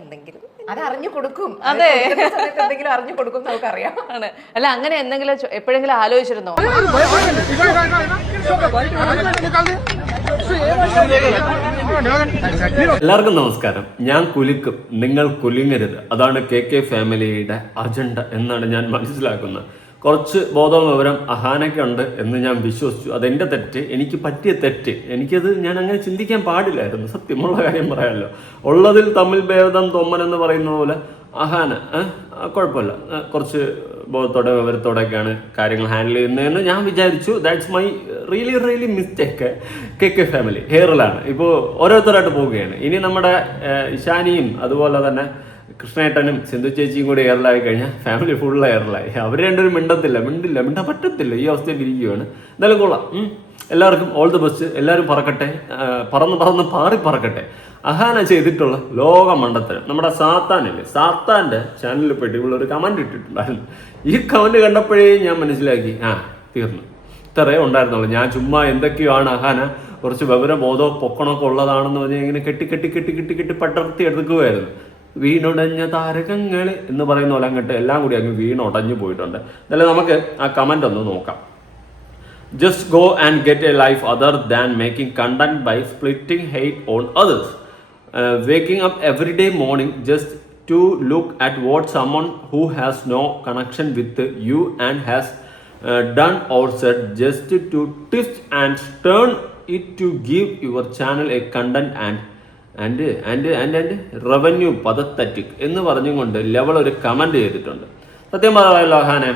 എന്തെങ്കിലും അത് അറിഞ്ഞു കൊടുക്കും. അതെ, എന്തെങ്കിലും അറിഞ്ഞു കൊടുക്കും, നമുക്കറിയാം. ആണ്. അല്ല, അങ്ങനെ എന്തെങ്കിലും എപ്പോഴെങ്കിലും ആലോചിച്ചിരുന്നോ? എല്ലാവർക്കും നമസ്കാരം. ഞാൻ കുലുക്കും, നിങ്ങൾ കുലുങ്ങരുത്. അതാണ് കെ ഫാമിലിയുടെ അജണ്ട എന്നാണ് ഞാൻ മനസ്സിലാക്കുന്നത്. കുറച്ച് ബോധവും വിവരം അഹാനയ്ക്കുണ്ട് എന്ന് ഞാൻ വിശ്വസിച്ചു. അതെൻ്റെ തെറ്റ്, എനിക്ക് പറ്റിയ തെറ്റ്. ഞാൻ അങ്ങനെ ചിന്തിക്കാൻ പാടില്ലായിരുന്നു. സത്യമുള്ള കാര്യം പറയാമല്ലോ. ഉള്ളതിൽ തമ്മിൽ ഭേദം തൊമ്മൻ എന്ന് പറയുന്ന പോലെ അഹാന കുഴപ്പമില്ല, കുറച്ച് ബോധത്തോടെ വിവരത്തോടെയൊക്കെയാണ് കാര്യങ്ങൾ ഹാൻഡിൽ ചെയ്യുന്നതെന്ന് ഞാൻ വിചാരിച്ചു. That's my really mistake. കെ ഫാമിലി ഹെയറിലാണ് ഇപ്പോൾ ഓരോരുത്തരായിട്ട് പോവുകയാണ്. ഇനി നമ്മുടെ ഇഷാനിയും അതുപോലെ തന്നെ കൃഷ്ണേട്ടനും സിന്ധു ചേച്ചിയും കൂടി എയറിലായി കഴിഞ്ഞാൽ ഫാമിലി ഫുൾ എയറിലായി. അവർ രണ്ടുപേരും മിണ്ടാൻ പറ്റത്തില്ല. ഈ അവസ്ഥയിൽ ഇരിക്കുകയാണ്. എന്തായാലും കൊള്ളാം. എല്ലാവർക്കും ഓൾ ദി ബെസ്റ്റ്. എല്ലാവരും പറക്കട്ടെ, പറന്ന് പറക്കട്ടെ. അഹാന ചെയ്തിട്ടുള്ള ലോക മണ്ടത്തരം നമ്മുടെ സാത്താൻ്റെ ചാനലിൽ പോയിട്ട് ഇവളൊരു കമന്റ് ഇട്ടിട്ടുണ്ടായിരുന്നു. ഈ കമന്റ് കണ്ടപ്പോഴേ ഞാൻ മനസ്സിലാക്കി, തീർന്നു, ഇത്രേ ഉണ്ടായിരുന്നുള്ളൂ. ഞാൻ ചുമ്മാ എന്തൊക്കെയാണ് അഹാന കുറച്ച് വിവരബോധോ പൊക്കണമൊക്കെ ഉള്ളതാണെന്ന് പറഞ്ഞാൽ ഇങ്ങനെ കെട്ടി പടർത്തി എടുക്കുകയായിരുന്നു. വീണുടഞ്ഞ താരകങ്ങൾ എന്ന് പറയുന്ന പോലെ അങ്ങോട്ട് എല്ലാം കൂടി അങ്ങ് വീണുടഞ്ഞു പോയിട്ടുണ്ട്. എന്നാലും നമുക്ക് ആ കമന്റ് ഒന്ന് നോക്കാം. Just go and get a life other than making content by splitting hate on others. Waking up every day morning just to look at what someone who has no connection with you and has done or said just to twist and turn it to give your channel a content and revenue pathetic എന്ന് പറഞ്ഞുകൊണ്ട് level ഒരു comment ചെയ്തിട്ടുണ്ട്. സത്യം പറയാമല്ലോ ഹാനെ,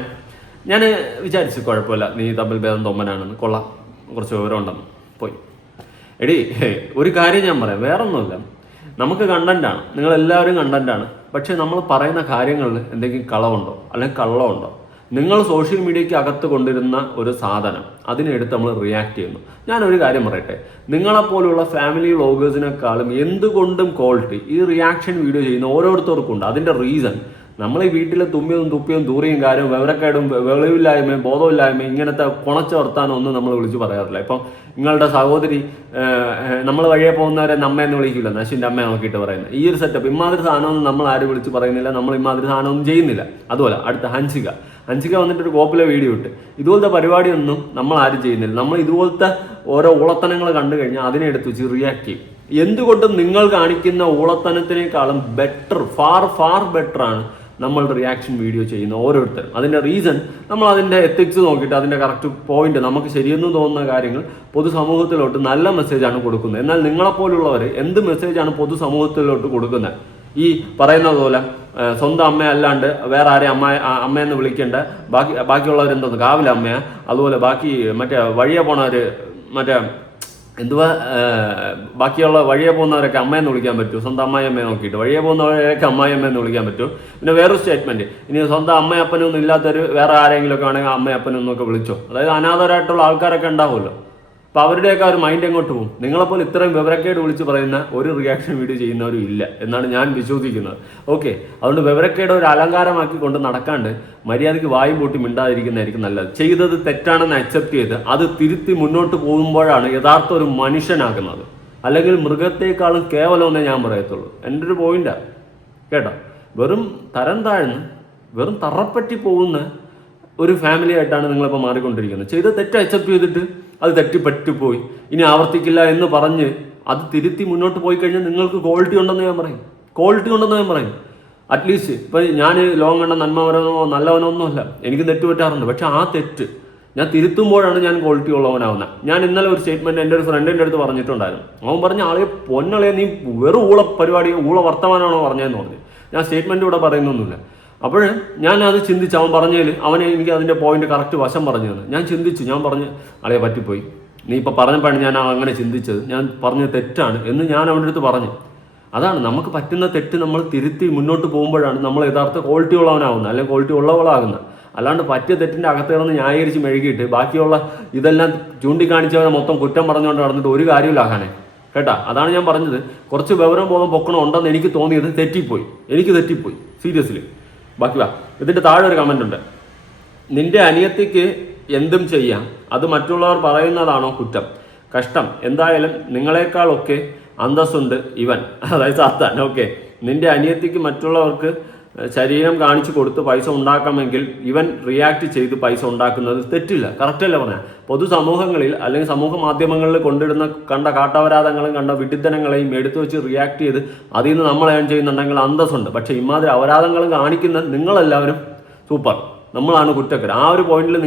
ഞാൻ വിചാരിച്ചു കുഴപ്പമില്ല, നീ തമ്മിൽ ഭേദം തൊമ്മനാണെന്ന്. കൊള്ളാം, കുറച്ച് വിവരമുണ്ടെന്ന്. പോയി എടി, ഒരു കാര്യം ഞാൻ പറയാം, വേറൊന്നുമില്ല. നമുക്ക് കണ്ടന്റാണ്, നിങ്ങളെല്ലാവരും കണ്ടന്റാണ്. പക്ഷെ നമ്മൾ പറയുന്ന കാര്യങ്ങളിൽ എന്തെങ്കിലും കളവുണ്ടോ അല്ലെങ്കിൽ കള്ളമുണ്ടോ? നിങ്ങൾ സോഷ്യൽ മീഡിയയ്ക്ക് അകത്ത് കൊണ്ടിരുന്ന ഒരു സാധനം അതിനെടുത്ത് നമ്മൾ റിയാക്ട് ചെയ്യുന്നു. ഞാനൊരു കാര്യം പറയട്ടെ, നിങ്ങളെപ്പോലുള്ള ഫാമിലി വ്ളോഗേഴ്സിനെക്കാളും എന്തുകൊണ്ടും ക്വാളിറ്റി ഈ റിയാക്ഷൻ വീഡിയോ ചെയ്യുന്ന ഓരോരുത്തർക്കും ഉണ്ട്. അതിൻ്റെ റീസൺ, നമ്മൾ ഈ വീട്ടിലെ തുപ്പിയും തൂറിയും കാര്യവും വിവരക്കേടും വെളിവില്ലായ്മയും ബോധമില്ലായ്മയും ഇങ്ങനത്തെ കുണച്ച വർത്താനം ഒന്നും നമ്മൾ വിളിച്ച് പറയാറില്ല. ഇപ്പം നിങ്ങളുടെ സഹോദരി നമ്മൾ വഴിയെ പോകുന്നവരെ നമ്മയെന്ന് വിളിക്കില്ല, നശിൻ്റെ അമ്മയെ നോക്കിയിട്ട് പറയുന്നത് ഈ ഒരു സെറ്റപ്പ്. ഇമാതിരി സാധനമൊന്നും നമ്മൾ ആരും വിളിച്ച് പറയുന്നില്ല, നമ്മൾ ഇമാതിരി സാധനമൊന്നും ചെയ്യുന്നില്ല. അതുപോലെ അടുത്ത ഹൻസിക വന്നിട്ടൊരു കോപ്പിലെ വീഡിയോ ഇട്ട് ഇതുപോലത്തെ പരിപാടിയൊന്നും നമ്മൾ ആരും ചെയ്യുന്നില്ല. നമ്മൾ ഇതുപോലത്തെ ഓരോ ഊളത്തനങ്ങൾ കണ്ടു കഴിഞ്ഞാൽ അതിനെ എടുത്ത് വെച്ച് റിയാക്ട് ചെയ്യും. എന്തുകൊണ്ടും നിങ്ങൾ കാണിക്കുന്ന ഊളത്തനത്തിനേക്കാളും ബെറ്റർ, ഫാർ ബെറ്റർ ആണ് നമ്മളുടെ റിയാക്ഷൻ വീഡിയോ ചെയ്യുന്ന ഓരോരുത്തരും. അതിൻ്റെ റീസൺ, നമ്മൾ അതിൻ്റെ എത്തിക്സ് നോക്കിയിട്ട് അതിൻ്റെ കറക്റ്റ് പോയിന്റ്, നമുക്ക് ശരിയെന്ന് തോന്നുന്ന കാര്യങ്ങൾ പൊതുസമൂഹത്തിലോട്ട് നല്ല മെസ്സേജാണ് കൊടുക്കുന്നത്. എന്നാൽ നിങ്ങളെപ്പോലുള്ളവർ എന്ത് മെസ്സേജാണ് പൊതുസമൂഹത്തിലോട്ട് കൊടുക്കുന്നത്? ഈ പറയുന്നത് പോലെ സ്വന്തം അമ്മ അല്ലാണ്ട് വേറെ ആരെയും അമ്മയെന്ന് വിളിക്കേണ്ട, ബാക്കിയുള്ളവരെന്തോന്ന് കാവിലെ അമ്മയാ, അതുപോലെ ബാക്കി മറ്റേ വഴിയെ പോണവർ ബാക്കിയുള്ള വഴിയെ പോകുന്നവരൊക്കെ അമ്മയെന്ന് വിളിക്കാൻ പറ്റും. സ്വന്തം അമ്മയെ നോക്കിയിട്ട് വഴിയെ പോകുന്നവരൊക്കെ അമ്മയെന്ന് വിളിക്കാൻ പറ്റും. പിന്നെ വേറൊരു സ്റ്റേറ്റ്മെന്റ്, ഇനി സ്വന്തം അമ്മയപ്പനൊന്നും ഇല്ലാത്തൊരു വേറെ ആരെങ്കിലുമൊക്കെ ആണെങ്കിൽ അമ്മയപ്പനൊന്നൊക്കെ വിളിച്ചോ. അതായത് അനാഥരായിട്ടുള്ള ആൾക്കാരൊക്കെ ഉണ്ടാവുമല്ലോ. അപ്പോൾ അവരുടെയൊക്കെ ഒരു മൈൻഡ് എങ്ങോട്ട് പോകും? നിങ്ങളെപ്പോലെ ഇത്രയും വിവരക്കേട് വിളിച്ച് പറയുന്ന ഒരു റിയാക്ഷൻ വീഡിയോ ചെയ്യുന്നവരും ഇല്ല എന്നാണ് ഞാൻ വിശ്വസിക്കുന്നത്. ഓക്കെ, അതുകൊണ്ട് വിവരക്കേട് ഒരു അലങ്കാരമാക്കി കൊണ്ട് നടക്കാണ്ട് മര്യാദയ്ക്ക് വായും പൂട്ടി മിണ്ടാതിരിക്കുന്നതായിരിക്കും നല്ലത്. ചെയ്തത് തെറ്റാണെന്ന് അക്സെപ്റ്റ് ചെയ്ത് അത് തിരുത്തി മുന്നോട്ട് പോകുമ്പോഴാണ് യഥാർത്ഥ ഒരു മനുഷ്യനാകുന്നത്. അല്ലെങ്കിൽ മൃഗത്തെക്കാളും കേവലമെന്നേ ഞാൻ പറയത്തുള്ളൂ. എൻ്റെ ഒരു പോയിന്റാണ് കേട്ടോ. വെറും തരം താഴ്ന്ന് വെറും തറപ്പറ്റി പോകുന്ന ഒരു ഫാമിലി ആയിട്ടാണ് നിങ്ങളിപ്പോൾ മാറിക്കൊണ്ടിരിക്കുന്നത്. ചെയ്ത തെറ്റ് അക്സെപ്റ്റ് ചെയ്തിട്ട് അത് തെറ്റിപ്പറ്റിപ്പോയി, ഇനി ആവർത്തിക്കില്ല എന്ന് പറഞ്ഞ് അത് തിരുത്തി മുന്നോട്ട് പോയി കഴിഞ്ഞാൽ നിങ്ങൾക്ക് ക്വാളിറ്റി ഉണ്ടെന്ന് ഞാൻ പറയും. അറ്റ്ലീസ്റ്റ് ഇപ്പം ഞാൻ ലോകം കണ്ട നന്മവനോ നല്ലവനൊന്നുമല്ല, എനിക്ക് തെറ്റ് പറ്റാറുണ്ട്. പക്ഷെ ആ തെറ്റ് ഞാൻ തിരുത്തുമ്പോഴാണ് ഞാൻ ക്വാളിറ്റി ഉള്ളവനാവുന്നത്. ഞാൻ ഇന്നലെ ഒരു സ്റ്റേറ്റ്മെന്റ് എൻ്റെ ഒരു ഫ്രണ്ടിൻ്റെ അടുത്ത് പറഞ്ഞിട്ടുണ്ടായിരുന്നു. അവൻ പറഞ്ഞ പൊന്നളെ നീ വെറും ഊള വർത്തമാനമാണോ പറഞ്ഞതെന്ന് പറഞ്ഞു. ഞാൻ സ്റ്റേറ്റ്മെന്റ് ഇവിടെ പറയുന്നൊന്നുമില്ല. അപ്പോൾ ഞാൻ അത് ചിന്തിച്ച്, അവൻ പറഞ്ഞതിൽ എനിക്ക് അതിൻ്റെ പോയിന്റ് കറക്റ്റ് വശം പറഞ്ഞു തന്നു. ഞാൻ ചിന്തിച്ചു, ഞാൻ പറഞ്ഞു അളയെ പറ്റിപ്പോയി, നീ ഇപ്പോൾ പറഞ്ഞപ്പോഴാണ് ഞാൻ അങ്ങനെ ചിന്തിച്ചത്, ഞാൻ പറഞ്ഞത് തെറ്റാണ് എന്ന് ഞാൻ അവൻ്റെ അടുത്ത് പറഞ്ഞു. അതാണ് നമുക്ക് പറ്റുന്ന തെറ്റ് നമ്മൾ തിരുത്തി മുന്നോട്ട് പോകുമ്പോഴാണ് നമ്മൾ യഥാർത്ഥ ക്വാളിറ്റി ഉള്ളവനാവുന്നത്, അല്ലെങ്കിൽ ക്വാളിറ്റി ഉള്ളവളാകുന്നത്. അല്ലാണ്ട് പറ്റിയ തെറ്റിൻ്റെ അകത്ത് കിടന്ന് ന്യായീകരിച്ച് മെഴുകിയിട്ട് ബാക്കിയുള്ള ഇതെല്ലാം ചൂണ്ടിക്കാണിച്ചവരെ മൊത്തം കുറ്റം പറഞ്ഞുകൊണ്ട് നടന്നിട്ട് ഒരു കാര്യമില്ലാകാനേ കേട്ടാ. അതാണ് ഞാൻ പറഞ്ഞത്, കുറച്ച് വിവരം ബോധം പൊക്കണം ഉണ്ടെന്ന് എനിക്ക് തോന്നിയത് തെറ്റിപ്പോയി സീരിയസ്ലി. ബാക്കി വാ, ഇതിൻ്റെ താഴെ ഒരു കമൻ്റ് ഉണ്ട്. നിന്റെ അനിയത്തിക്ക് എന്തും ചെയ്യാം, അത് മറ്റുള്ളവർ പറയുന്നതാണോ കുറ്റം? കഷ്ടം. എന്തായാലും നിങ്ങളെക്കാളൊക്കെ അന്തസ്സുണ്ട് ഇവൻ, അതായത് സാത്താൻ. ഓക്കെ, നിന്റെ അനിയത്തിക്ക് മറ്റുള്ളവർക്ക് ശരീരം കാണിച്ചു കൊടുത്ത് പൈസ ഉണ്ടാക്കാമെങ്കിൽ ഇവൻ റിയാക്ട് ചെയ്ത് പൈസ ഉണ്ടാക്കുന്നത് തെറ്റില്ല, കറക്റ്റല്ല പറഞ്ഞാൽ. പൊതുസമൂഹങ്ങളിൽ അല്ലെങ്കിൽ സമൂഹ മാധ്യമങ്ങളിൽ കൊണ്ടിടുന്ന കണ്ട കാട്ടവരാധങ്ങളും കണ്ട വിഡിത്തനങ്ങളെയും എടുത്തു വെച്ച് റിയാക്ട് ചെയ്ത് അതിൽ നിന്ന് നമ്മൾ ഏൺ ചെയ്യുന്നുണ്ടെങ്കിൽ അന്തസ്സുണ്ട്. പക്ഷേ ഇമാതിരി അപരാധങ്ങളും കാണിക്കുന്ന നിങ്ങളെല്ലാവരും സൂപ്പർ, നമ്മളാണ് കുറ്റക്കാർ. ആ ഒരു പോയിന്റിൽ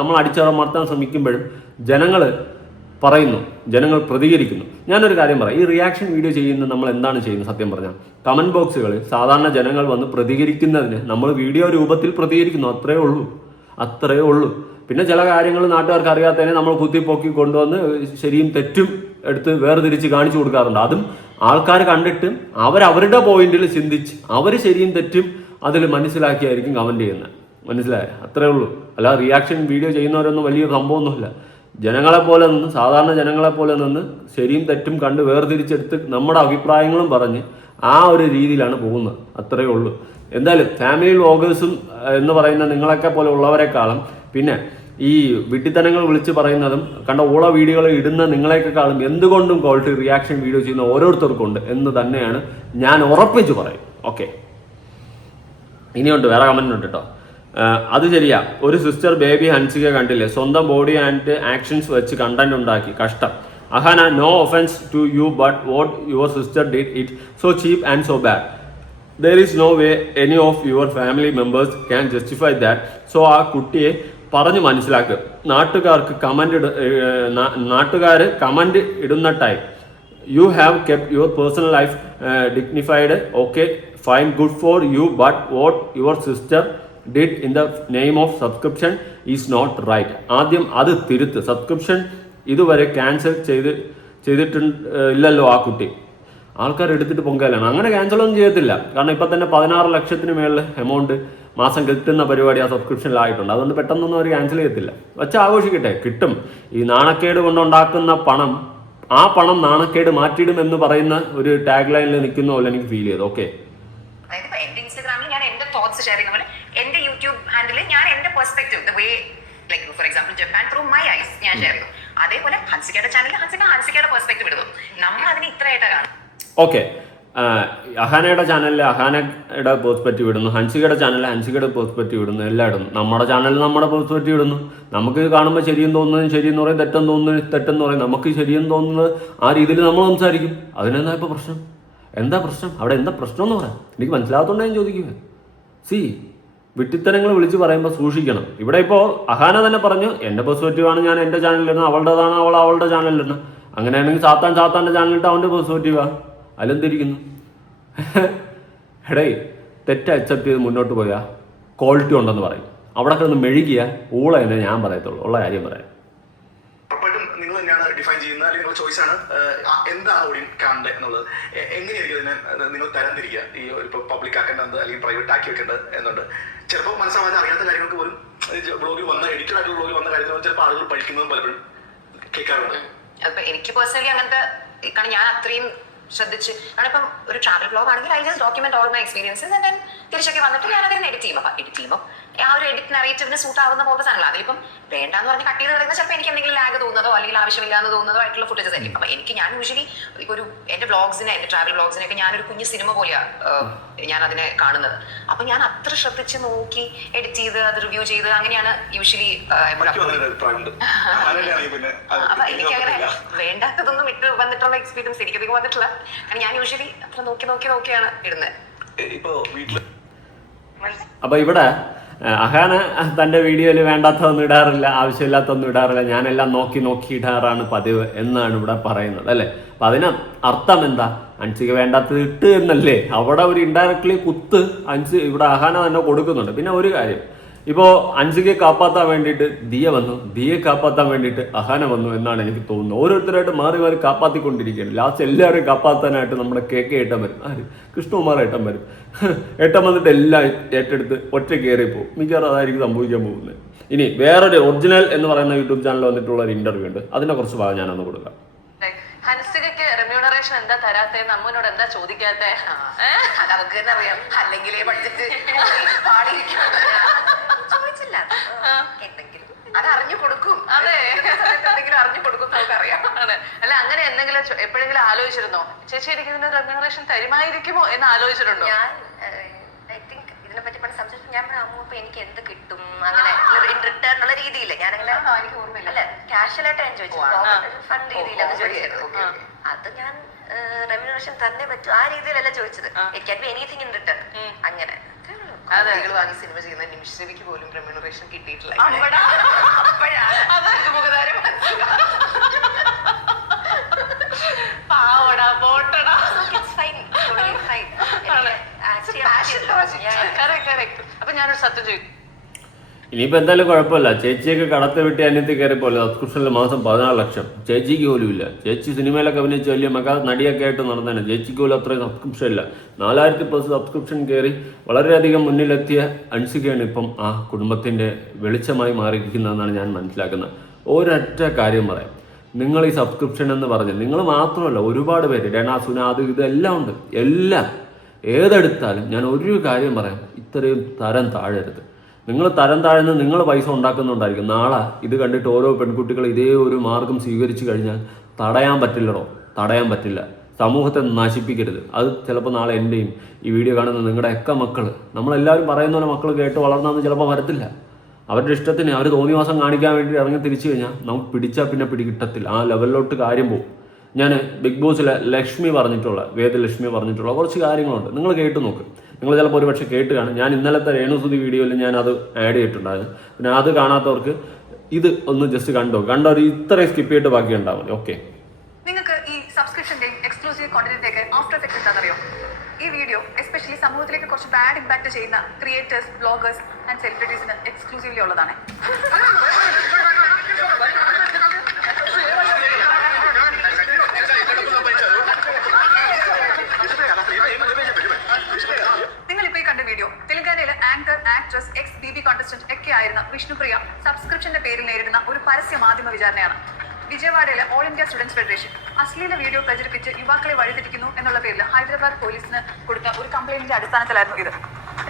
നമ്മൾ അടിച്ചമർത്താൻ ശ്രമിക്കുമ്പോഴും ജനങ്ങൾ പറയുന്നു, ജനങ്ങൾ പ്രതികരിക്കുന്നു. ഞാനൊരു കാര്യം പറയാം, ഈ റിയാക്ഷൻ വീഡിയോ ചെയ്യുന്ന നമ്മൾ എന്താണ് ചെയ്യുന്നത്? സത്യം പറഞ്ഞാൽ കമന്റ് ബോക്സുകളിൽ സാധാരണ ജനങ്ങൾ വന്ന് പ്രതികരിക്കുന്നതിന് നമ്മൾ വീഡിയോ രൂപത്തിൽ പ്രതികരിക്കുന്നു, അത്രയേ ഉള്ളൂ. പിന്നെ ചില കാര്യങ്ങൾ നാട്ടുകാർക്ക് അറിയാത്തതിനെ നമ്മൾ കുത്തിപ്പൊക്കി കൊണ്ടുവന്ന് ശരിയും തെറ്റും എടുത്ത് വേർതിരിച്ച് കാണിച്ചു കൊടുക്കാറുണ്ട്. അതും ആൾക്കാർ കണ്ടിട്ട് അവരവരുടെ പോയിന്റിൽ ചിന്തിച്ച് അവർ ശരിയും തെറ്റും അതിൽ മനസ്സിലാക്കിയായിരിക്കും കമന്റ് ചെയ്യുന്നത്. മനസ്സിലായോ? അത്രേ ഉള്ളൂ. അല്ല റിയാക്ഷൻ വീഡിയോ ചെയ്യുന്നവരൊന്നും വലിയ സംഭവമൊന്നുമില്ല. ജനങ്ങളെപ്പോലെ നിന്ന്, സാധാരണ ജനങ്ങളെപ്പോലെ നിന്ന് ശരിയും തെറ്റും കണ്ട് വേർതിരിച്ചെടുത്ത് നമ്മുടെ അഭിപ്രായങ്ങളും പറഞ്ഞ് ആ ഒരു രീതിയിലാണ് പോകുന്നത്. അത്രയേ ഉള്ളൂ. എന്തായാലും ഫാമിലി വ്ളോഗേഴ്സും എന്ന് പറയുന്ന നിങ്ങളൊക്കെ പോലെ ഉള്ളവരെക്കാളും പിന്നെ ഈ വിഡ്ഢിത്തനങ്ങൾ വിളിച്ച് പറയുന്നതും കണ്ട ഓള വീഡിയോകൾ ഇടുന്ന നിങ്ങളെക്കാളും എന്തുകൊണ്ടും ക്വാളിറ്റി റിയാക്ഷൻ വീഡിയോ ചെയ്യുന്ന ഓരോരുത്തർക്കുണ്ട് എന്ന് തന്നെയാണ് ഞാൻ ഉറപ്പിച്ച് പറയും. ഓക്കെ, ഇനിയുണ്ട്, വേറെ കമന്റ് ഉണ്ട് കേട്ടോ. അത് ശരിയാ, ഒരു സിസ്റ്റർ ബേബി ഹൻസിക കണ്ടില്ലേ, സ്വന്തം ബോഡി ആൻഡ് ആക്ഷൻസ് വെച്ച് കണ്ടന്റ് ഉണ്ടാക്കി, കഷ്ടം. Ahaana, no offence to you but what your sister did it so cheap and so bad. There is no way any of your family members can justify that. So ആ കുട്ടിയെ പറഞ്ഞ് മനസ്സിലാക്കുക. നാട്ടുകാർ comment ഇടുന്ന time you have kept your personal life dignified. Okay fine, good for you, but what your sister did in the name of subscription is not right. ആദ്യം അത് തിരുത്ത്. Subscription ഇതുവരെ cancel ചെയ്തിട്ടില്ലല്ലോ ആ കുട്ടി. ആൾക്കാർ എടുത്തിട്ട് പൊങ്കാലാണ്. അങ്ങനെ ക്യാൻസലൊന്നും ചെയ്യത്തില്ല. കാരണം ഇപ്പം തന്നെ 16 ലക്ഷത്തിന് മേളിൽ എമൗണ്ട് മാസം കിട്ടുന്ന പരിപാടി ആ സബ്സ്ക്രിപ്ഷനിലായിട്ടുണ്ട്. അതുകൊണ്ട് പെട്ടെന്നൊന്നും അവർ ക്യാൻസൽ ചെയ്യത്തില്ല. വെച്ച് ആഘോഷിക്കട്ടെ, കിട്ടും. ഈ നാണക്കേട് കൊണ്ടുണ്ടാക്കുന്ന പണം, ആ പണം നാണക്കേട് മാറ്റിയിടും എന്ന് പറയുന്ന ഒരു ടാഗ് ലൈനിൽ നിൽക്കുന്ന പോലെ എനിക്ക് ഫീൽ ചെയ്തു. ഓക്കെ, എന്റെ ഇൻസ്റ്റാഗ്രാമിൽ ഞാൻ എന്റെ തോട്ട്സ് ഷെയർ ചെയ്യുന്ന പോലെ എന്റെ യൂട്യൂബ് ഹാൻഡിൽ ഞാൻ എന്റെ perspective the way like for example Japan through my eyes ഞാൻ ഷെയർ ചെയ്തു. അതേപോലെ ഹൻസികയുടെ ചാനലിൽ ഹൻസികയുടെ പെർസ്പെക്ടീവ് ഇടുന്നു. നമ്മൾ അതിന് ഇത്രയായിട്ട് കാണും. ഓക്കെ, അഹാനയുടെ ചാനലിൽ അഹാനയുടെ പെർസ്പെക്റ്റീവ് ഇടുന്നു, ഹൻസികയുടെ ചാനലിൽ ഹൻസികയുടെ പെർസ്പെക്റ്റീവ് ഇടുന്നു, എല്ലാം ഇടുന്നു. നമ്മുടെ ചാനലിൽ നമ്മുടെ പെർസ്പെക്റ്റീവ് ഇടുന്നു. നമുക്ക് കാണുമ്പോൾ ശരിയെന്ന് തോന്നുന്നത് ശരിയെന്ന് പറയും, തെറ്റെന്ന് തോന്നുന്നത് തെറ്റെന്ന് പറയും. നമുക്ക് ശരിയെന്ന് തോന്നുന്നത് ആ രീതിയിൽ നമ്മൾ സംസാരിക്കും. അതിനെന്താ ഇപ്പോൾ പ്രശ്നം? എന്താ പ്രശ്നം? അവിടെ എന്താ പ്രശ്നം എന്ന് പറയാം. എനിക്ക് മനസ്സിലാകത്തോണ്ട് ഞാൻ ചോദിക്കുക. വിട്ടിത്തരങ്ങൾ വിളിച്ച് പറയുമ്പോൾ സൂക്ഷിക്കണം. ഇവിടെ ഇപ്പോൾ അഹാന തന്നെ പറഞ്ഞു, എൻ്റെ പെർസ്പെക്റ്റീവാണ് ഞാൻ എൻ്റെ ചാനലിലിരുന്നത്, അവളുടേതാണ് അവളുടെ ചാനലിലിരുന്നത്. അങ്ങനെയാണെങ്കിൽ സാത്താൻ്റെ ചാനലിട്ട് അവൻ്റെ പെർസ്പെക്റ്റീവാ, അതിലെന്തിരിക്കുന്നു? എടേ, തെറ്റ് അക്സെപ്റ്റ് ചെയ്ത് മുന്നോട്ട് പോയാൽ ക്വാളിറ്റി ഉണ്ടെന്ന് പറയും. അവിടെ കിടന്ന് മെഴുകിയ ഊള തന്നെ ഞാൻ പറയത്തുള്ളൂ, ഉള്ള കാര്യം പറയാം. നിങ്ങൾ തന്നെയാണ് ഡിഫൈൻ ചെയ്യുന്നത്, അല്ലെങ്കിൽ നിങ്ങളുടെ ചോയ്സ് ആണ് എന്താണ് ഓഡിയൻസ് കാണേണ്ടത് എന്നുള്ളത്. എങ്ങനെയായിരിക്കും ഇതിനെ നിങ്ങൾ തരംതിരിക്കുക? ഈ ഒരു പബ്ലിക് ആക്കേണ്ടത് അല്ലെങ്കിൽ പ്രൈവറ്റ് ആക്കി വെക്കേണ്ടത് എന്നുണ്ട്. ചിലപ്പോൾ മനസ്സിലാവാതെ അറിയാത്ത കാര്യങ്ങൾക്ക് പോലും ബ്ലോഗിൽ വന്ന എഡിറ്റഡ് ആയിട്ടുള്ള ബ്ലോഗിൽ വന്ന കാര്യത്തിൽ ചിലപ്പോൾ ആളുകൾ പഠിക്കുന്നതും പലപ്പോഴും കേൾക്കാറുണ്ട്. അപ്പൊ എനിക്ക് പേഴ്സണലി അങ്ങനത്തെ, കാരണം ഞാൻ അത്രയും ശ്രദ്ധിച്ച്, കാരണം ഇപ്പം ഒരു ട്രാവൽ ബ്ലോഗ് ആണെങ്കിൽ I just document all my experiences and then തിരിച്ചൊക്കെ വന്നിട്ട് ഞാൻ അതിനെ എഡിറ്റ് ചെയ്യും. എഡിറ്റ് ചെയ്യുമ്പോൾ ആ ഒരു എഡിറ്റ് നറേറ്റീവിന് സൂട്ട് ആവുന്ന പോലത്തെ സാധനങ്ങൾ. അതിലിപ്പം വേണ്ടാന്ന് പറഞ്ഞ് കട്ട് ചെയ്ത് കളയുന്ന ചിലപ്പോൾ എനിക്ക് എന്തെങ്കിലും ലാഗ് തോന്നുന്നതോ അല്ലെങ്കിൽ ആവശ്യമില്ലാന്ന് തോന്നുന്നതോ ആയിട്ടുള്ള ഫുട്ടേജസ് ആയിരിക്കും. അപ്പം ഞാൻ യൂഷ്വലി ഇപ്പോൾ ഒരു എൻ്റെ വ്ളോഗ്സിനെ, എൻ്റെ ട്രാവൽ വ്ളോഗ്സിനൊക്കെ ഞാനൊരു കുഞ്ഞു സിനിമ പോലെയാണ് ഞാൻ അതിനെ കാണുന്നത്. അപ്പം ഞാൻ അത്ര ശ്രദ്ധിച്ച് നോക്കി എഡിറ്റ് ചെയ്ത് അത് റിവ്യൂ ചെയ്ത് അങ്ങനെയാണ് യൂഷ്വലി. അപ്പൊ എനിക്കങ്ങനെ വേണ്ടാത്തതൊന്നും ഇട്ട് വന്നിട്ടുള്ള എക്സ്പീരിയൻസ് എനിക്കധികം വന്നിട്ടില്ല. കാരണം ഞാൻ യൂഷ്വലി അത്ര നോക്കിയാണ് ഇടുന്നത്. അപ്പൊ ഇവിടെ അഹാന തൻ്റെ വീഡിയോയിൽ വേണ്ടാത്തതൊന്നും ഇടാറില്ല, ആവശ്യമില്ലാത്തൊന്നും ഇടാറില്ല, ഞാനെല്ലാം നോക്കി ഇടാറാണ് പതിവ് എന്നാണ് ഇവിടെ പറയുന്നത് അല്ലേ. അപ്പം അതിന് അർത്ഥം എന്താ? ഹൻസിക വേണ്ടാത്തത് ഇട്ട് എന്നല്ലേ. അവിടെ ഒരു ഇൻഡയറക്ട്ലി കുത്ത് ഇവിടെ അഹാന തന്നെ കൊടുക്കുന്നുണ്ട്. പിന്നെ ഒരു കാര്യം, ഇപ്പോൾ ഹൻസികയെ കാപ്പാത്താൻ വേണ്ടിയിട്ട് ദിയെ കാപ്പാത്താൻ വേണ്ടിയിട്ട് അഹാന വന്നു എന്നാണ് എനിക്ക് തോന്നുന്നത്. ഓരോരുത്തരായിട്ട് മാറി കാപ്പാത്തിക്കൊണ്ടിരിക്കുകയാണ്. ലാസ്റ്റ് എല്ലാവരെയും കാപ്പാത്താനായിട്ട് നമ്മുടെ KK ഏട്ടൻ വരും. കൃഷ്ണകുമാർ ഏട്ടൻ വരും. ഏട്ടൻ വന്നിട്ട് എല്ലാം ഏറ്റെടുത്ത് ഒറ്റ കയറി പോകും. മിക്കവാറും അതായിരിക്കും സംഭവിക്കാൻ പോകുന്നത്. ഇനി വേറൊരു ഒറിജിനൽ എന്ന് പറയുന്ന യൂട്യൂബ് ചാനലിൽ വന്നിട്ടുള്ള ഒരു ഇന്റർവ്യൂ ഉണ്ട്, അതിന്റെ കുറച്ച് ഭാഗം ഞാനൊന്ന് കൊടുക്കാം. ഹൻസികയ്ക്ക് റെമ്യൂണറേഷൻ എന്താ തരാത്തേന്ന് അമ്മൂനോട് എന്താ ചോദിക്കാത്തെ? അത് നമുക്ക് തന്നെ അറിയാം. അല്ലെങ്കിലേ പഠിച്ചിട്ട് ചോദിച്ചില്ല. എന്തെങ്കിലും അത് അറിഞ്ഞു കൊടുക്കും. അതെ, എന്തെങ്കിലും അറിഞ്ഞു കൊടുക്കും നമുക്കറിയാം. അതെ. അല്ല, അങ്ങനെ എന്തെങ്കിലും എപ്പോഴെങ്കിലും ആലോചിച്ചിരുന്നോ ചേച്ചി എനിക്ക് ഇതിന് റെമ്യൂണറേഷൻ തരുമായിരിക്കുമോ എന്ന് ആലോചിച്ചിട്ടുണ്ടോ? ഞാൻ ഐ തിങ്ക് ഇതിനെ പറ്റി പണ്ട് സംസാരിച്ചു. ഞാൻ അമ്മ ഇപ്പൊ എനിക്ക് എന്ത് കിട്ടും അങ്ങനെ റിട്ടേൺ എന്നുള്ള രീതിയിൽ ഞാനങ്ങനെ എനിക്ക് ഓർമ്മയില്ല. അല്ല, കാഷ്വലായിട്ട് ഞാൻ ചോദിച്ചു, ഫണ്ട് രീതിയിലാണ് ചോദിച്ചത്. അത് ഞാൻ റെമ്യൂണറേഷൻ തന്നെ പറ്റും ആ രീതിയിലല്ല ചോദിച്ചത്. It can be anything in return. അങ്ങനെ വാങ്ങി സിനിമ ചെയ്യുന്ന നിമിഷവിക്ക് പോലും റെമ്യൂണറേഷൻ കിട്ടിയിട്ടില്ല. അപ്പൊ ഞാനൊരു സത്യം ചോദിക്കും, ഇനിയിപ്പോൾ എന്തായാലും കുഴപ്പമില്ല. ചേച്ചിയൊക്കെ കടത്തെ വിട്ട് അന്യത്തിൽ കയറിപ്പോലെ സബ്സ്ക്രിപ്ഷനിൽ മാസം 14 ലക്ഷം. ചേച്ചിക്ക് പോലും ഇല്ല. ചേച്ചി സിനിമയിലൊക്കെ അഭിനയിച്ച് വലിയ മെഗാ നടിയൊക്കെ ആയിട്ട് നടന്നതാണ്. ചേച്ചിക്ക് പോലും അത്രയും സബ്സ്ക്രിപ്ഷൻ ഇല്ല. 4000+ സബ്സ്ക്രിപ്ഷൻ കയറി വളരെയധികം മുന്നിലെത്തിയ അൻസികയാണ് ഇപ്പം ആ കുടുംബത്തിൻ്റെ വെളിച്ചമായി മാറിയിരിക്കുന്നതെന്നാണ് ഞാൻ മനസ്സിലാക്കുന്നത്. ഒരൊറ്റ കാര്യം പറയാം, നിങ്ങൾ ഈ സബ്സ്ക്രിപ്ഷൻ എന്ന് പറഞ്ഞ് നിങ്ങൾ മാത്രമല്ല ഒരുപാട് പേര് രണ സുന അത് ഇതെല്ലാം ഉണ്ട്. എല്ലാം ഏതെടുത്താലും ഞാൻ ഒരു കാര്യം പറയാം, ഇത്രയും തരം താഴരുത്. നിങ്ങൾ തരം താഴ്ന്ന് നിങ്ങൾ പൈസ ഉണ്ടാക്കുന്നുണ്ടായിരിക്കും. നാളെ ഇത് കണ്ടിട്ട് ഓരോ പെൺകുട്ടികൾ ഇതേ ഒരു മാർഗം സ്വീകരിച്ചു കഴിഞ്ഞാൽ തടയാൻ പറ്റില്ലടോ, തടയാൻ പറ്റില്ല. സമൂഹത്തെ നശിപ്പിക്കരുത്. അത് ചിലപ്പോൾ നാളെ എൻ്റെയും ഈ വീഡിയോ കാണുന്ന നിങ്ങളുടെയൊക്കെ മക്കൾ, നമ്മളെല്ലാവരും പറയുന്ന പോലെ മക്കൾ കേട്ട് വളർന്നതെന്ന് ചിലപ്പോൾ വരത്തില്ല. അവരുടെ ഇഷ്ടത്തിന് അവർ തോന്നിവാസം കാണിക്കാൻ വേണ്ടി ഇറങ്ങി തിരിച്ചു കഴിഞ്ഞാൽ നമുക്ക് പിടിച്ചാൽ പിന്നെ പിടികിട്ടത്തില്ല. ആ ലെവലിലോട്ട് കാര്യം പോകും. ഞാൻ ബിഗ് ബോസിലെ വേദലക്ഷ്മി പറഞ്ഞിട്ടുള്ള കുറച്ച് കാര്യങ്ങളുണ്ട്, നിങ്ങൾ കേട്ട് നോക്ക്. നിങ്ങൾ ചിലപ്പോൾ ഒരു പക്ഷേ കേട്ട് കാണും. ഞാൻ ഇന്നലത്തെ രേണുസുതി വീഡിയോയിൽ ഞാൻ അത് ആഡ് ചെയ്തിട്ടുണ്ടായിരുന്നു. പിന്നെ അത് കാണാത്തവർക്ക് ഇത് ഒന്ന് ജസ്റ്റ് കണ്ടവർ ഇത്രയും സ്കിപ്പ് ചെയ്തിട്ട് ബാക്കി ഉണ്ടാവും മതി. ഓക്കെ, നിങ്ങൾക്ക് ഈ സബ്സ്ക്രിപ്ഷന്റെയും എക്സ്ക്ലൂസീവ് കോണ്ടന്റിന്റെ ഒക്കെ ആഫ്റ്റർ എഫക്ട് എന്താണെന്നറിയോ? ഈ വീഡിയോ എസ്പെഷ്യലി സമൂഹത്തിലേക്ക് കുറച്ച് ബാഡ് ഇമ്പാക്ട് ചെയ്യുന്ന ക്രിയേറ്റേഴ്സ്, ബ്ലോഗേഴ്സ് ആൻഡ് സെലിബ്രിറ്റീസിന് എക്സ്ക്ലൂസീവ്ലി ഉള്ളതാണ്. നിങ്ങളിപ്പോ ഈ കണ്ട വീഡിയോ തെലങ്കാനയിലെ ആങ്കർ, ആക്ട്രസ്, എക്സ് BB കോntestant ഒക്കെ ആയിരുന്ന വിഷ്ണുപ്രിയ സബ്സ്ക്രിപ്ഷന്റെ പേരിൽ നേരിടുന്ന ഒരു പരസ്യ മാധ്യമ വിചാരണയാണ്. വിജയവാഡയിലെ ഓൾ ഇന്ത്യ സ്റ്റുഡൻസ് ഫെഡറേഷൻ അശ്ലീല വീഡിയോ പ്രചരിപ്പിച്ച് യുവാക്കളെ വഴിതെറ്റിക്കുന്നു എന്നുള്ള പേരിൽ ഹൈദരാബാദ് പോലീസിന് കൊടുത്ത ഒരു കംപ്ലൈന്റിന്റെ അടിസ്ഥാനത്തിലായിരുന്നു ഇത്.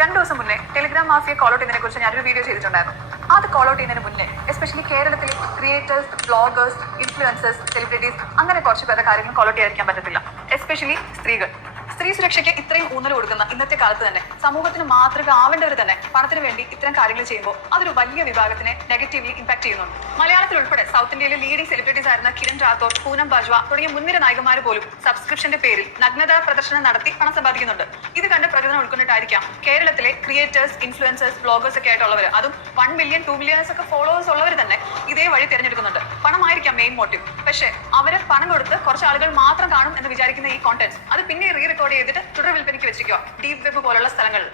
2 ദിവസം മുന്നേ ടെലിഗ്രാം മാഫിയ കോൾ ഔട്ട് ചെയ്യുന്നതിനെ കുറിച്ച് ഞാനൊരു വീഡിയോ ചെയ്തിട്ടുണ്ടായിരുന്നു. അത് കോൾ ഔട്ട് ചെയ്യുന്നതിന് മുന്നേ എസ്പെഷ്യലി കേരളത്തിലെ ക്രിയേറ്റേഴ്സ്, ബ്ലോഗേഴ്സ്, ഇൻഫ്ലുവൻസേഴ്സ്, സെലിബ്രിറ്റീസ് അങ്ങനെ കുറച്ച് പേരുടെ കാര്യങ്ങൾ കോൾ ഔട്ട് ചെയ്യാതിരിക്കാൻ പറ്റത്തില്ല. എസ്പെഷ്യലി സ്ത്രീകൾ. സ്ത്രീ സുരക്ഷയ്ക്ക് ഇത്രയും ഊന്നൽ കൊടുക്കുന്ന ഇന്നത്തെ കാലത്ത് തന്നെ സമൂഹത്തിന് മാതൃക ആവേണ്ടവർ തന്നെ പണത്തിന് വേണ്ടി ഇത്തരം കാര്യങ്ങൾ ചെയ്യുമ്പോൾ അതൊരു വലിയ വിഭാഗത്തിനെ നെഗറ്റീവ്ലി ഇമ്പാക്ട് ചെയ്യുന്നുണ്ട്. മലയാളത്തിൽ ഉൾപ്പെടെ സൗത്ത് ഇന്ത്യയിലെ ലീഡിംഗ് സെലിബ്രിറ്റീസ് ആയിരുന്ന കിരൺ റാത്തോർ, പൂനം ബാജ്വ തുടങ്ങിയ മുൻനിര നായകന്മാർ പോലും സബ്സ്ക്രിപ്ഷന്റെ പേരിൽ നഗ്നതാ പ്രദർശനം നടത്തി പണം സമ്പാദിക്കുന്നുണ്ട്. ഇത് കണ്ട് പ്രചോദനം ഉൾക്കൊണ്ടിട്ടായിരിക്കാം കേരളത്തിലെ ക്രിയേറ്റേഴ്സ്, ഇൻഫ്ലുവൻസേഴ്സ്, ബ്ലോഗേഴ്സ് ഒക്കെ ആയിട്ടുള്ളവർ, അതും 1 മില്യൺ 2 മില്യൺസ് ഒക്കെ ഫോളോവേഴ്സ് ഉള്ളവർ തന്നെ ഇതേ വഴി തിരഞ്ഞെടുക്കുന്നുണ്ട്. പണമായിരിക്കാം മെയിൻ മോട്ടീവ്. പക്ഷേ അവര് പണം കൊടുത്ത് കുറച്ച് ആളുകൾ മാത്രം കാണും എന്ന് വിചാരിക്കുന്ന ഈ കോണ്ടന്റ് അത് പിന്നെ റീറെക്കോർഡ് ചെയ്തിട്ട് തുടർ വിൽപ്പനയ്ക്ക് വെച്ചിരിക്കുക ഡീപ് വെബ് പോലുള്ള സ്ഥലങ്ങളിൽ.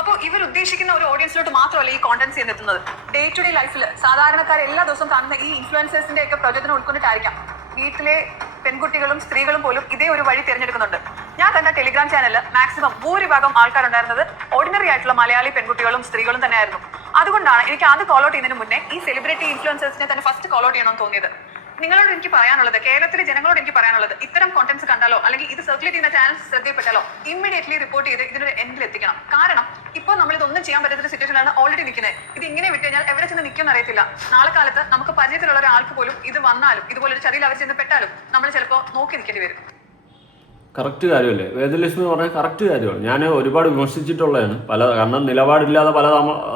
അപ്പോൾ ഇവർ ഉദ്ദേശിക്കുന്ന ഒരു ഓഡിയൻസിലോട്ട് മാത്രമല്ല ഈ കോണ്ടന്റ്സ് എത്തുന്നത്. ഡേ ടു ഡേ ലൈഫിൽ സാധാരണക്കാർ എല്ലാ ദിവസവും കാണുന്ന ഈ ഇൻഫ്ലുവൻസേഴ്സിന്റെ ഒക്കെ പ്രചോദനം ഉൾക്കൊണ്ടിട്ടായിരിക്കാം വീട്ടിലെ പെൺകുട്ടികളും സ്ത്രീകളും പോലും ഇതേ ഒരു വഴി തിരഞ്ഞെടുക്കുന്നുണ്ട്. ഞാൻ കണ്ട ടെലിഗ്രാം ചാനലിൽ മാക്സിമം ഭൂരിഭാഗം ആൾക്കാരുണ്ടായിരുന്നത് ഓർഡിനറി ആയിട്ടുള്ള മലയാളി പെൺകുട്ടികളും സ്ത്രീകളും തന്നെയായിരുന്നു. അതുകൊണ്ടാണ് എനിക്ക് അത് കോൾ ഔട്ട് ചെയ്യുന്നതിന് മുന്നേ ഈ സെലിബ്രിറ്റി ഇൻഫ്ലുവൻസേഴ്സിനെ തന്നെ ഫസ്റ്റ് കോൾ ഔട്ട് ചെയ്യണമെന്ന് തോന്നിയത്. നിങ്ങളോട് എനിക്ക് പറയാനുള്ളത്, കേരളത്തിലെ ജനങ്ങളോട് എനിക്ക് പറയാനുള്ളത്, ഇത്തരം കോണ്ടന്റ്സ് കണ്ടാലോ അല്ലെങ്കിൽ ഇത് സർക്കുലേറ്റ് ചെയ്യുന്ന ചാനൽസ് ശ്രദ്ധയിൽപ്പെട്ടാലോ ഇമ്മീഡിയറ്റ്ലി റിപ്പോർട്ട് ചെയ്ത് ഇതിനൊരു എൻഡിൽ എത്തിക്കണം. കാരണം ഇപ്പോൾ നമ്മളിതൊന്നും ചെയ്യാൻ പറ്റാത്ത സിറ്റുവേഷനാണ് ഓൾറെഡി നിൽക്കുന്നത്. ഇത് ഇങ്ങനെ വിട്ട് കഴിഞ്ഞാൽ എവിടെ ചെന്ന് നിൽക്കുമെന്ന് അറിയത്തില്ല. നാളെ കാലത്ത് നമുക്ക് പരിചയത്തിലുള്ള ഒരാൾക്ക് പോലും ഇത് വന്നാലും ഇതുപോലൊരു ചതിയിൽ അവർ ചെന്ന് പെട്ടാലും നമ്മൾ ചിലപ്പോൾ നോക്കി നിൽക്കേണ്ടി വരും. കറക്റ്റ് കാര്യമല്ലേ വേദലക്ഷ്മി പറഞ്ഞാൽ? കറക്റ്റ് കാര്യമാണ്. ഞാൻ ഒരുപാട് വിമർശിച്ചിട്ടുള്ളതാണ് കാരണം നിലപാടില്ലാതെ പല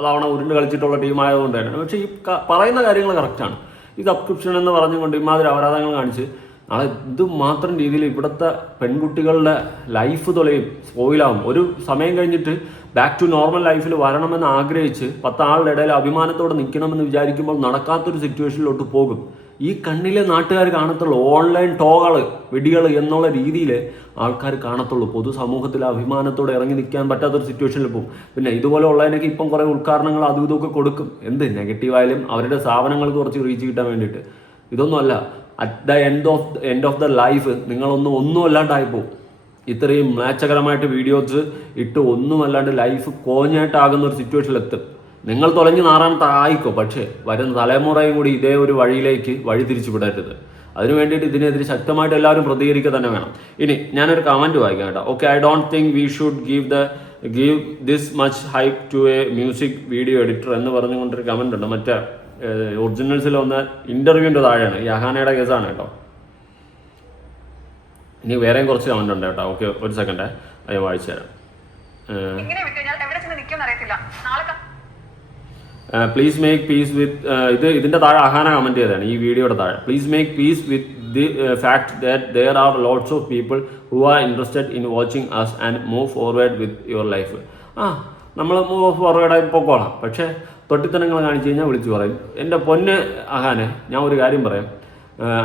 തവണ ഉരുണ്ട് കളിച്ചിട്ടുള്ള ടീമായതുകൊണ്ട് തന്നെയാണ്. പക്ഷേ ഈ പറയുന്ന കാര്യങ്ങൾ കറക്റ്റാണ്. ഈ സബ്സ്ക്രിപ്ഷൻ എന്ന് പറഞ്ഞുകൊണ്ട് ഇമാതിരി അപരാധങ്ങൾ കാണിച്ച് നാളെ ഇത് മാത്രം രീതിയിൽ ഇവിടുത്തെ പെൺകുട്ടികളുടെ ലൈഫ് തൊലയും സ്പോയിലാവും. ഒരു സമയം കഴിഞ്ഞിട്ട് ബാക്ക് ടു നോർമൽ ലൈഫിൽ വരണമെന്ന് ആഗ്രഹിച്ച് 10 ആളുടെ ഇടയിൽ അഭിമാനത്തോടെ നിൽക്കണമെന്ന് വിചാരിക്കുമ്പോൾ നടക്കാത്തൊരു സിറ്റുവേഷനിലോട്ട് പോകും. ഈ കണ്ണിലെ നാട്ടുകാർ കാണത്തുള്ളൂ. ഓൺലൈൻ ടോകൾ, വെടികൾ എന്നുള്ള രീതിയിൽ ആൾക്കാർ കാണത്തുള്ളൂ. പൊതുസമൂഹത്തിൽ അഭിമാനത്തോടെ ഇറങ്ങി നിൽക്കാൻ പറ്റാത്തൊരു സിറ്റുവേഷനിൽ പോകും. പിന്നെ ഇതുപോലെ ഉള്ളതിനൊക്കെ ഇപ്പം കുറേ ഉദ്ഘാടനങ്ങൾ അതും ഇതൊക്കെ കൊടുക്കും. എന്ത് നെഗറ്റീവായാലും അവരുടെ സ്ഥാപനങ്ങൾക്ക് കുറച്ച് റീച്ച് കിട്ടാൻ വേണ്ടിയിട്ട്. ഇതൊന്നുമല്ല, at the end of the life ഒന്നും അല്ലാണ്ടായിപ്പോവും. ഇത്രയും മ്ലേച്ഛകരമായിട്ട് വീഡിയോസ് ഇട്ട് ഒന്നുമല്ലാണ്ട് ലൈഫ് കോഞ്ഞായിട്ടാകുന്ന ഒരു സിറ്റുവേഷനിലെത്തും. നിങ്ങൾ തൊലഞ്ഞ് നാറാമത്തെ ആയിക്കോ, പക്ഷേ വരുന്ന തലമുറയും കൂടി ഇതേ ഒരു വഴിയിലേക്ക് വഴി തിരിച്ചു വിടരുത്. അതിനു വേണ്ടിയിട്ട് ഇതിനെതിരെ ശക്തമായിട്ട് എല്ലാവരും പ്രതികരിക്കുക തന്നെ വേണം. ഇനി ഞാനൊരു കമൻറ്റ് വായിക്കാം കേട്ടോ. Okay, I don't think we should give this much hype to a music video editor എന്ന് പറഞ്ഞുകൊണ്ടൊരു കമൻ്റ് ഉണ്ട്. മറ്റേ ഒറിജിനൽസിൽ വന്ന ഇൻ്റർവ്യൂവിൻ്റെ താഴെയാണ്. ഈ അഹാനയുടെ കേസാണ് കേട്ടോ. ഇനി വേറെയും കുറച്ച് കമൻ്റ് ഉണ്ട് കേട്ടോ. ഓക്കെ, ഒരു സെക്കൻഡ് ഞാൻ വായിച്ചു തരാം. ഇങ്ങനെ വിട്ടുകഴിഞ്ഞാൽ എവിടെ ചെന്ന് നിൽക്കുമെന്ന് അറിയത്തില്ല. നാളെ പ്ലീസ് മേക്ക് പീസ് വിത്ത് ഇതിൻ്റെ താഴെ അഹാന കമൻറ്റ് ചെയ്തതാണ് ഈ വീഡിയോയുടെ താഴെ. Please make peace with the fact that there are lots of people who are interested in watching us and move forward with your life. നമ്മൾ മൂവ് ഫോർവേഡായി പൊക്കോളാം, പക്ഷേ തൊട്ടിത്തനങ്ങൾ കാണിച്ചു കഴിഞ്ഞാൽ വിളിച്ചു പറയും. എൻ്റെ പൊന്ന് അഹാനെ, ഞാൻ ഒരു കാര്യം പറയാം.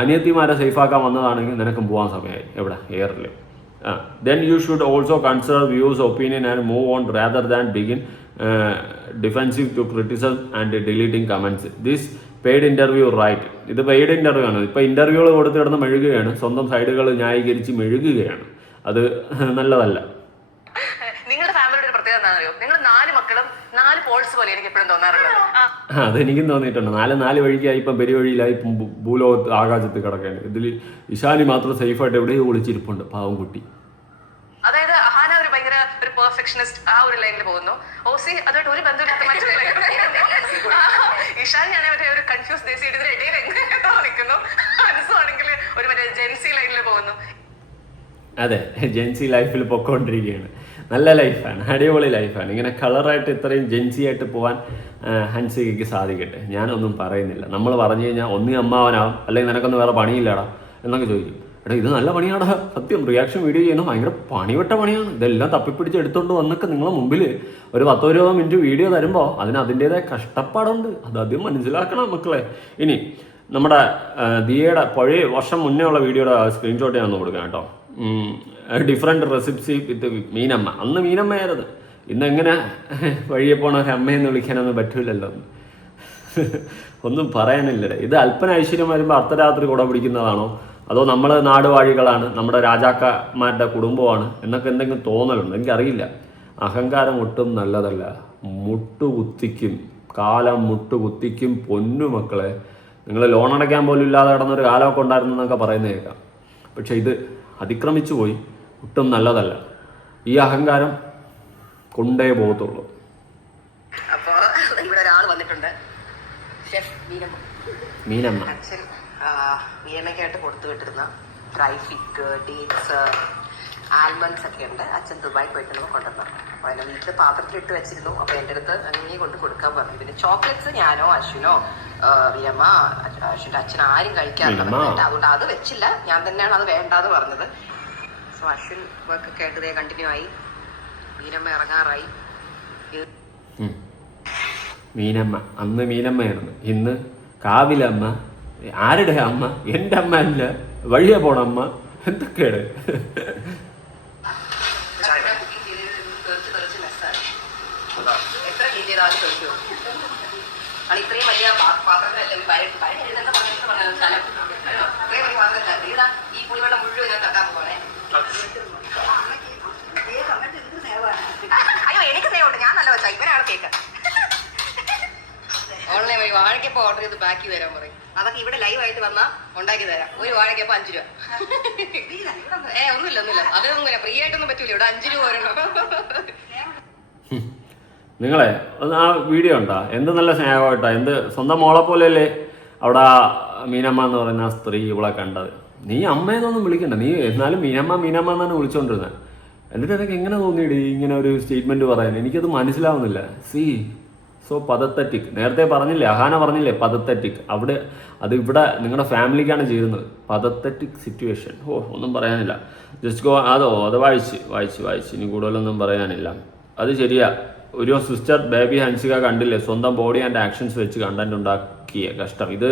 അനിയത്തിമാരെ സേഫാക്കാൻ വന്നതാണെങ്കിൽ നിനക്കും പോകാൻ സമയമായി. എവിടെ? എയറിൽ. Then you should also consider views opinion and move on rather than begin defensive to criticism and deleting comments. This paid interview right. ഇത് പെയ്ഡ് ഇൻ്റർവ്യൂ ആണ്. ഇപ്പോൾ ഇൻ്റർവ്യൂകൾ കൊടുത്ത് കിടന്ന് മെഴുകുകയാണ്, സ്വന്തം സൈഡുകൾ ന്യായീകരിച്ച് മെഴുകുകയാണ്. അത് നല്ലതല്ല. നിങ്ങളുടെ ഫാമിലിയുടെ ഒരു പ്രത്യേകത എന്താണെന്നറിയോ? നിങ്ങൾ 4 മക്കളും 4 പോൾസ് പോലെ എനിക്ക് എപ്പോഴും തോന്നാറുള്ളത്. അതെനിക്കും തോന്നിയിട്ടുണ്ട്. 4 വഴിക്കായി ഇപ്പം പെരുവഴിയിലായി ഭൂലോകത്ത് ആകാശത്ത് കിടക്കുകയാണ്. ഇതിൽ ഇഷാനി മാത്രം സേഫായിട്ട് എവിടെയോ ഒളിച്ചിരിപ്പുണ്ട്, പാവം കുട്ടി. അതായത് അഹാന ഒരു ഭയങ്കര ഒരു പെർഫെക്ഷനിസ്റ്റ് ആ ഒരു ലൈനിൽ പോകുന്നു. ഓസി അതുമായിട്ട് ഒരു ബന്ധമില്ലാത്ത മറ്റൊരു ലൈൻ. ഇഷാനിയാണെങ്കിൽ മറ്റേ ഒരു കൺഫ്യൂസ് ദേശീയ ഇടയിൽ എങ്ങനെയാണോ നിൽക്കുന്നു. അനുസമാണെങ്കിൽ ഒരു മറ്റേ ജെൻസി ലൈനിൽ പോകുന്നു. അതെ, ജെൻസി ലൈഫിൽ പൊക്കോണ്ടിരിക്കുകയാണ്. നല്ല ലൈഫാണ്, അടിപൊളി ലൈഫാണ്. ഇങ്ങനെ കളറായിട്ട് ഇത്രയും ജെൻസി ആയിട്ട് പോകാൻ ഹൻസികയ്ക്ക് സാധിക്കട്ടെ. ഞാനൊന്നും പറയുന്നില്ല. നമ്മൾ പറഞ്ഞു കഴിഞ്ഞാൽ ഒന്നീ അമ്മാവനാവും, അല്ലെങ്കിൽ നിനക്കൊന്നും വേറെ പണിയില്ലടാ എന്നൊക്കെ ചോദിക്കും. എടാ, ഇത് നല്ല പണിയാടാ, സത്യം. റിയാക്ഷൻ വീഡിയോ ചെയ്യുന്നത് ഭയങ്കര പണിവെട്ട പണിയാണ്. ഇതെല്ലാം തപ്പിപ്പിടിച്ച് എടുത്തുകൊണ്ട് വന്നൊക്കെ നിങ്ങളെ മുമ്പിൽ ഒരു 10-20 മിനിറ്റ് വീഡിയോ തരുമ്പോൾ അതിന് അതിൻ്റേതായ കഷ്ടപ്പാടുണ്ട്. അതാദ്യം മനസ്സിലാക്കണം മക്കളെ. ഇനി നമ്മുടെ ദിയയുടെ പഴയ വർഷം മുന്നേ ഉള്ള വീഡിയോയുടെ സ്ക്രീൻഷോട്ട് ഞാൻ ഒന്ന് കൊടുക്കാം കേട്ടോ. ഡിഫറെൻറ്റ് റെസിപ്സി വിത്ത് മീനമ്മ. അന്ന് മീനമ്മയായിരുന്നു. ഇന്നെങ്ങനെ വഴിയെ പോണ ഒരു അമ്മയെന്ന് വിളിക്കാനൊന്നും പറ്റൂലല്ലോ. ഒന്നും പറയാനില്ലടേ. ഇത് അല്പന ഐശ്വര്യം വരുമ്പോൾ അർദ്ധരാത്രി കുട പിടിക്കുന്നതാണോ, അതോ നമ്മൾ നാടുവാഴികളാണ്, നമ്മുടെ രാജാക്കന്മാരുടെ കുടുംബമാണ് എന്നൊക്കെ എന്തെങ്കിലും തോന്നലുണ്ട്? എനിക്കറിയില്ല. അഹങ്കാരം ഒട്ടും നല്ലതല്ല. മുട്ടുകുത്തിക്കും, കാലം മുട്ടുകുത്തിക്കും. പൊന്നു മക്കളെ, നിങ്ങൾ ലോൺ അടയ്ക്കാൻ പോലും ഇല്ലാതെ കിടന്നൊരു കാലമൊക്കെ ഉണ്ടായിരുന്നു എന്നൊക്കെ പറയുന്നത് കേൾക്കാം. പക്ഷെ ഇത് അതിക്രമിച്ചു പോയി. ഒട്ടും നല്ലതല്ല. ഈ അഹങ്കാരം കൊണ്ടേ പോകത്തുള്ളൂ. അപ്പോൾ ഇവിടെ ഒരാൾ വന്നിട്ടുണ്ട്, ഷെഫ് മീനമ്മ. മീനമ്മയ്ക്കായിട്ട് കൊടുത്തു വിട്ടിരുന്ന ഡ്രൈ ഫിഗ്, ഡേറ്റ്സ്, ആൽമണ്ട്സ് ഒക്കെ ഉണ്ട്. അച്ഛൻ ദുബായി പോയിട്ട് നമുക്ക് കൊണ്ടുവന്നു. അപ്പോൾ അതിനെ വീട്ടിൽ പാത്രത്തിലിട്ട് വെച്ചിരുന്നു. അപ്പോൾ എൻ്റെ അടുത്ത് അങ്ങനെ കൊണ്ട് കൊടുക്കാൻ പറഞ്ഞു. പിന്നെ ചോക്ലേറ്റ്സ് ഞാനോ അശ്വിനോ മീനമ്മ, അശ്വിൻ്റെ അച്ഛൻ ആരും കഴിക്കാറില്ല. അതുകൊണ്ട് അത് വെച്ചില്ല. ഞാൻ തന്നെയാണ് അത് വേണ്ടാന്ന് പറഞ്ഞത്. സോ അശ്വിൻ വർക്കൊക്കെ ആയിട്ട് ഇതേ കണ്ടിന്യൂ ആയി. മീനമ്മ ഇറങ്ങാറായി. മീനമ്മ അന്ന് മീനമ്മയായിരുന്നു, ഇന്ന് കാവിലമ്മ. ആരുടെ അമ്മ? എൻ്റെ അമ്മ അല്ല, വഴിയെ പോണ അമ്മ. എന്തൊക്കെയാണ്? എത്ര ക്ലീൻ ചെയ്താലും കഴിക്കുമോ? ഇത്രയും വലിയ പാത്രങ്ങളെല്ലാം ഈ പുളിവെള്ളം മുഴുവൻ ഞാൻ തട്ടാൻ പോകണേ. അയ്യോ, എനിക്ക് സ്നേഹമുണ്ട്. ഞാൻ നല്ല വെച്ചാൽ ഇവനാണ് കേക്ക്. ഓൺലൈൻ വഴി വാഴയ്ക്കപ്പം ഓർഡർ ചെയ്ത് ബാക്കി വരാൻ പറയും. അതൊക്കെ ഇവിടെ ലൈവായിട്ട് വന്നാൽ ഉണ്ടാക്കി തരാം. ഒരു വാഴയ്ക്കപ്പം 5 രൂപ. ഒന്നുമില്ല അതൊന്നും ഫ്രീ ആയിട്ടൊന്നും പറ്റൂല. ഇവിടെ 5 രൂപ വരണം. നിങ്ങളെ ആ വീഡിയോ ഉണ്ടോ? എന്ത് നല്ല സ്നേഹമായിട്ടാ, എന്ത് സ്വന്തം മോളെ പോലെയല്ലേ അവിടെ മീനമ്മ എന്ന് പറയുന്ന ആ സ്ത്രീ ഇവളെ കണ്ടത്. നീ അമ്മയെന്നൊന്നും വിളിക്കണ്ട, നീ എന്നാലും മീനമ്മ എന്നാണ് വിളിച്ചുകൊണ്ടിരുന്നത്. എന്നിട്ട് എനിക്ക് എങ്ങനെ തോന്നിയിടി ഇങ്ങനെ ഒരു സ്റ്റേറ്റ്മെൻറ്റ് പറയാൻ? എനിക്കത് മനസ്സിലാവുന്നില്ല. സോ പതത്തറ്റിക്. നേരത്തെ പറഞ്ഞില്ലേ, അഹാന പറഞ്ഞില്ലേ പതത്തറ്റിക്. ഇവിടെ നിങ്ങളുടെ ഫാമിലിക്കാണ് ചെയ്യുന്നത്. പതത്തറ്റിക് സിറ്റുവേഷൻ. ഒന്നും പറയാനില്ല. Just go. അത് വായിച്ച് ഇനി കൂടുതലൊന്നും പറയാനില്ല. അത് ശരിയാ. ഒരു സിസ്റ്റർ ബേബി ഹൻസിക കണ്ടില്ലേ, സ്വന്തം ബോഡി ആൻഡ് ആക്ഷൻസ് വെച്ച് കണ്ടന്റ് ഉണ്ടാക്കിയ കഷ്ടം. ഇത്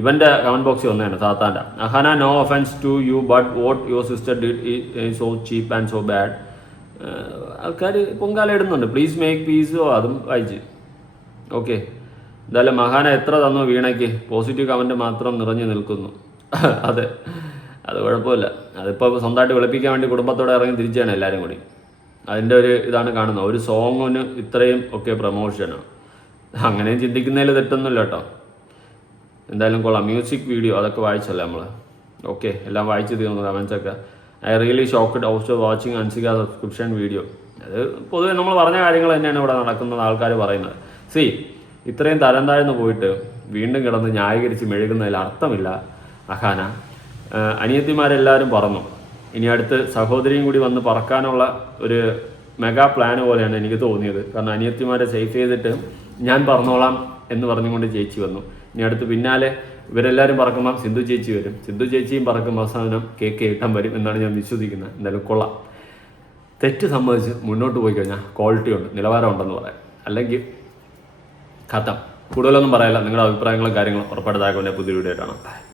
ഇവൻ്റെ കമൻറ്റ് ബോക്സിൽ വന്നതാണ്, സാത്താൻ്റെ. Ahaana, no offence to you, but what your sister did is so cheap and so bad. ആൾക്കാർ പൊങ്കാല ഇടുന്നുണ്ട്. Please make peace. അതും വായിച്ച്. ഓക്കെ, എന്തായാലും അഹാന എത്ര തന്നു വീണയ്ക്ക്? പോസിറ്റീവ് കമൻറ്റ് മാത്രം നിറഞ്ഞു നിൽക്കുന്നു. അതെ, അത് കുഴപ്പമില്ല. അതിപ്പോൾ സ്വന്തമായിട്ട് വെളുപ്പിക്കാൻ വേണ്ടി കുടുംബത്തോടെ ഇറങ്ങി തിരിച്ചാണ് എല്ലാവരും കൂടി. അതിൻ്റെ ഒരു ഇതാണ് കാണുന്നത്. ഒരു സോങ്ങിന് ഇത്രയും ഒക്കെ പ്രമോഷനാണ്. അങ്ങനെയും ചിന്തിക്കുന്നതിൽ തെറ്റൊന്നുമില്ല കേട്ടോ. എന്തായാലും കൊള്ളാം. മ്യൂസിക് വീഡിയോ അതൊക്കെ വായിച്ചല്ലേ നമ്മൾ. ഓക്കെ, എല്ലാം വായിച്ച് തീർന്നു കമൻസൊക്കെ. I really shocked also watching Hansika subscription video. അത് പൊതുവെ നമ്മൾ പറഞ്ഞ കാര്യങ്ങൾ തന്നെയാണ് ഇവിടെ നടക്കുന്നത്, ആൾക്കാർ പറയുന്നത്. ഇത്രയും തരം താഴ്ന്നു പോയിട്ട് വീണ്ടും കിടന്ന് ന്യായീകരിച്ച് മെഴുകുന്നതിൽ അർത്ഥമില്ല അഹാന. അനിയത്തിമാരെല്ലാവരും പറന്നു. ഇനി അടുത്ത് സഹോദരിയും കൂടി വന്ന് പറക്കാനുള്ള ഒരു മെഗാ പ്ലാൻ പോലെയാണ് എനിക്ക് തോന്നിയത്. കാരണം അനിയത്തിമാരെ സേഫ് ചെയ്തിട്ട് ഞാൻ പറന്നോളാം എന്ന് പറഞ്ഞുകൊണ്ട് ചേച്ചി വന്നു. ഇനി അടുത്ത് പിന്നാലെ ഇവരെല്ലാവരും പറക്കുമ്പോൾ സിന്ധു ചേച്ചി വരും. സിന്ധു ചേച്ചിയും പറക്കും അവസാനം KK ഏട്ടൻ വരും എന്നാണ് ഞാൻ വിശ്വസിക്കുന്നത്. എന്തായാലും കൊള്ളാം. തെറ്റ് സമ്മതിച്ച് മുന്നോട്ട് പോയി കഴിഞ്ഞാൽ ക്വാളിറ്റി ഉണ്ട്, നിലവാരം ഉണ്ടെന്ന് പറയാം. അല്ലെങ്കിൽ ഖത്തം. കൂടുതലൊന്നും പറയാനില്ല. നിങ്ങളുടെ അഭിപ്രായങ്ങളും കാര്യങ്ങളും ഉറപ്പായിട്ട് പുതിയ വീഡിയോ ആയിട്ടാണ്.